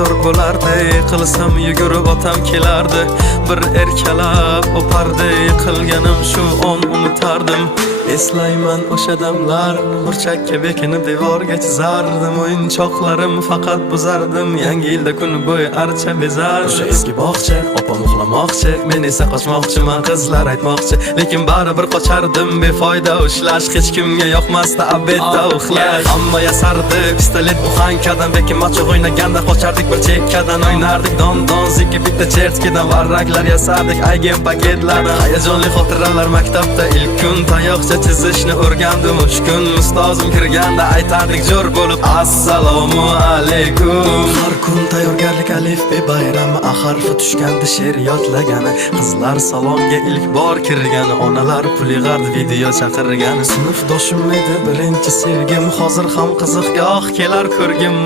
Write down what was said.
zo'r bo'lardi, qilsam yugurib otam kelardi. Bir erkalab o'pardi, qilganim shu on unutardim. Eslayman o'sha damlar, burchakka bekinib devorga chizardim. O'yinchoqlarim faqat buzardim, yangi yilda kun bo'yi archa bezardim. O'sha eski bog'cha, opam uxlamoqchi, men esa qochmoqchiman, qizlar aytmoqchi. Lekin baribir qochardim, befoyda ushlash, hech kimga yoqmasdi abedda uxlash. Hamma yasardi, pistolet buxankadan, bekin macho o'ynaganda qochardik bir chekkadan. O'ynardik don zikki bitta chertkidan, varraklar yasardik aygen paketlardan. Hayajonli xotiralar maktabda ilk kun, tayoqcha chizishni o'rgandim uch kun. Ustozim kirganda aytardik jo'r bo'lib assalomu alaykum. Har kun tayyorgarlik alif be bayrami, harfi tushganda she'r yodlagani. Qizlar salonga ilk bor kirgani, onalar pul yig'ardi video chaqirgani. Sinfdoshim edi birinchi sevgim, hozir ham qiziq goh kelar ko'rgim.